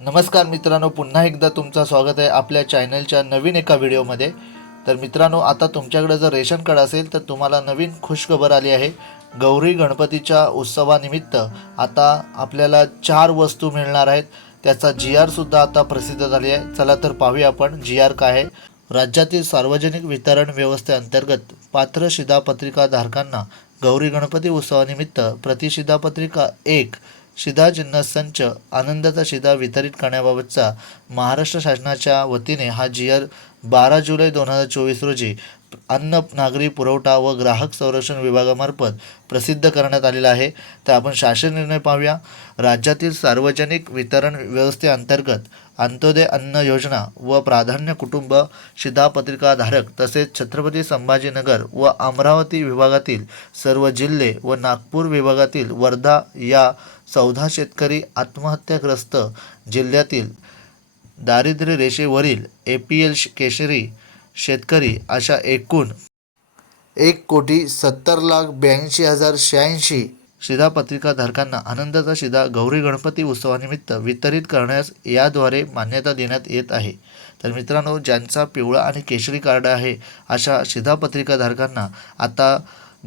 नमस्कार मित्रांनो पुन्हा एकदा तुमचं स्वागत आहे आपल्या चॅनलच्या नवीन एका व्हिडिओमध्ये. तर मित्रांनो आता तुमच्याकडे जर रेशन कार्ड असेल तर तुम्हाला नवीन खुशखबर आली आहे. गौरी गणपतीच्या उत्सवानिमित्त आता आपल्याला चार वस्तू मिळणार आहेत. त्याचा जी आरसुद्धा आता प्रसिद्ध झाली आहे. चला तर पाहूया आपण जी आर काय आहे. राज्यातील सार्वजनिक वितरण व्यवस्थेअंतर्गत पात्र शिधापत्रिकाधारकांना गौरी गणपती उत्सवानिमित्त प्रतिशिधापत्रिका एक शिधा संच आनंदाचा शिधा वितरित करण्याबाबतचा महाराष्ट्र शासनाच्या वतीने हा जी आर बारा जुलै दोन हजार चोवीस रोजी अन्न नागरी पुरवठा व ग्राहक संरक्षण विभागामार्फत प्रसिद्ध करण्यात आलेला आहे. तर आपण शासन निर्णय पाहूया. राज्यातील सार्वजनिक वितरण व्यवस्थेअंतर्गत अंत्योदय अन्न योजना व प्राधान्य कुटुंब शिधापत्रिकाधारक तसेच छत्रपती संभाजीनगर व अमरावती विभागातील सर्व जिल्हे व नागपूर विभागातील वर्धा या चौदा शेतकरी आत्महत्याग्रस्त जिल्ह्यातील दारिद्र्य रेषेवरील ए पी एल केशरी शेतकरी अशा एकूण एक कोटी सत्तर लाख ब्याऐंशी हजार शहाऐंशी शिधापत्रिकाधारकांना आनंदाचा शिधा गौरी गणपती उत्सवानिमित्त वितरित करण्यास याद्वारे मान्यता देण्यात येत आहे. तर मित्रांनो ज्यांचा पिवळा आणि केशरी कार्ड आहे अशा शिधापत्रिकाधारकांना आता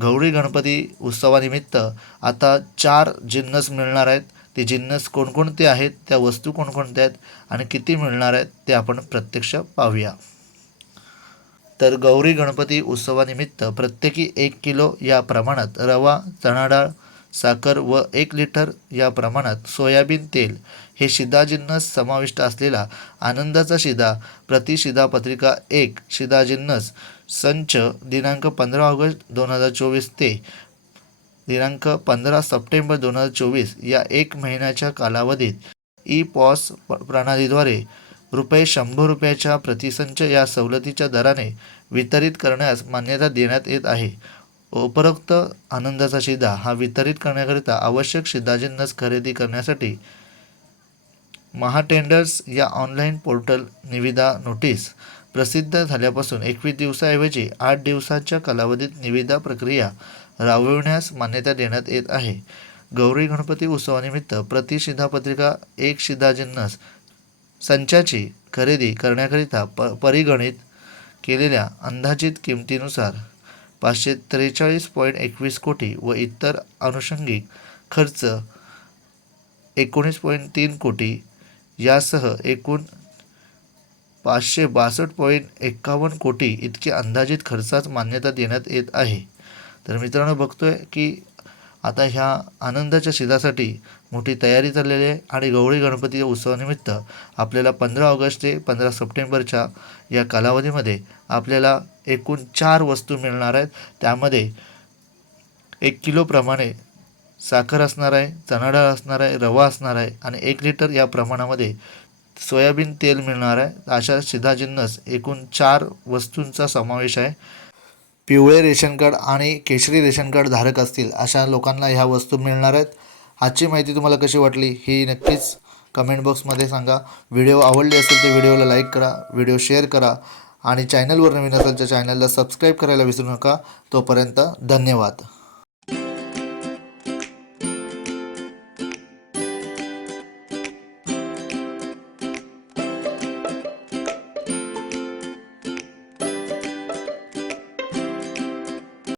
गौरी गणपती उत्सवानिमित्त आता चार जिन्नस मिळणार आहेत. ते जिन्नस कोणकोणते आहेत त्या वस्तू कोणकोणत्या आहेत आणि किती मिळणार आहेत ते आपण प्रत्यक्ष पाहूया. तर गौरी गणपती उत्सवानिमित्त प्रत्येकी एक किलो या प्रमाणात रवा चणाडाळ साखर व एक लिटर या प्रमाणात सोयाबीन तेल हे शिधाजिन्नस समाविष्ट असलेला आनंदाचा शिधा प्रतिशिदा पत्रिका एक शिधाजिन्नस संच दिनांक पंधरा ऑगस्ट दोन हजार चोवीस ते दिनांक पंधरा सप्टेंबर दोन हजार चोवीस या एक महिन्याच्या कालावधीत ई पॉस प्रणालीद्वारे रुपये शंभर रुपयाच्या प्रतिसंच या सवलतीच्या दराने वितरित करण्यास मान्यता देण्यात येत आहे. उपरोक्त आनंदाचा शिदा हा वितरित करण्याकरिता आवश्यक शिधाजिन्नस खरेदी करण्यासाठी महाटेंडर्स या ऑनलाईन पोर्टल निविदा नोटीस प्रसिद्ध झाल्यापासून एकवीस दिवसाऐवजी आठ दिवसाच्या कालावधीत निविदा प्रक्रिया राबविण्यास मान्यता देण्यात येत आहे. गौरी गणपती उत्सवानिमित्त प्रतिशिधापत्रिका एक शिधाजिन्नस संचाची खरेदी करण्याकरिता प परिगणित केलेल्या अंदाजित किमतीनुसार पाचशे त्रेचाळीस पॉईंट एकवीस कोटी व इतर आनुषंगिक खर्च एकोणीस पॉईंट तीन कोटी. यासह एकूण पाचशे बासष्ट पॉईंट एक्कावन्न कोटी इतके अंदाजित खर्चास मान्यता देण्यात येत आहे. तर मित्रांनो बघतोय की आता ह्या आनंदाच्या शिधासाठी मोठी तयारी चाललेली आहे आणि गौरी गणपती उत्सवानिमित्त आपल्याला पंधरा ऑगस्ट ते पंधरा सप्टेंबरच्या या कालावधीमध्ये आपल्याला एकूण चार वस्तू मिळणार आहेत. त्यामध्ये एक किलोप्रमाणे साखर असणार आहे चणा डाळ असणार आहे रवा असणार आहे आणि एक लिटर या प्रमाणामध्ये सोयाबीन तेल मिळणार आहे. अशा शिधाजिन्नस एकूण चार वस्तूंचा समावेश आहे. पिवळे रेशन कार्ड आणि केशरी रेशन कार्ड धारक असतील अशा लोकांना ह्या वस्तू मिळणार आहेत. आजची माहिती तुम्हाला कशी वाटली ही नक्कीच कमेंट बॉक्समध्ये सांगा. व्हिडिओ आवडली असेल तर व्हिडिओला लाईक करा व्हिडिओ शेअर करा. आणि चॅनलवर नवीन असेल तर चॅनलला सबस्क्राईब करायला विसरू नका. तोपर्यंत धन्यवाद.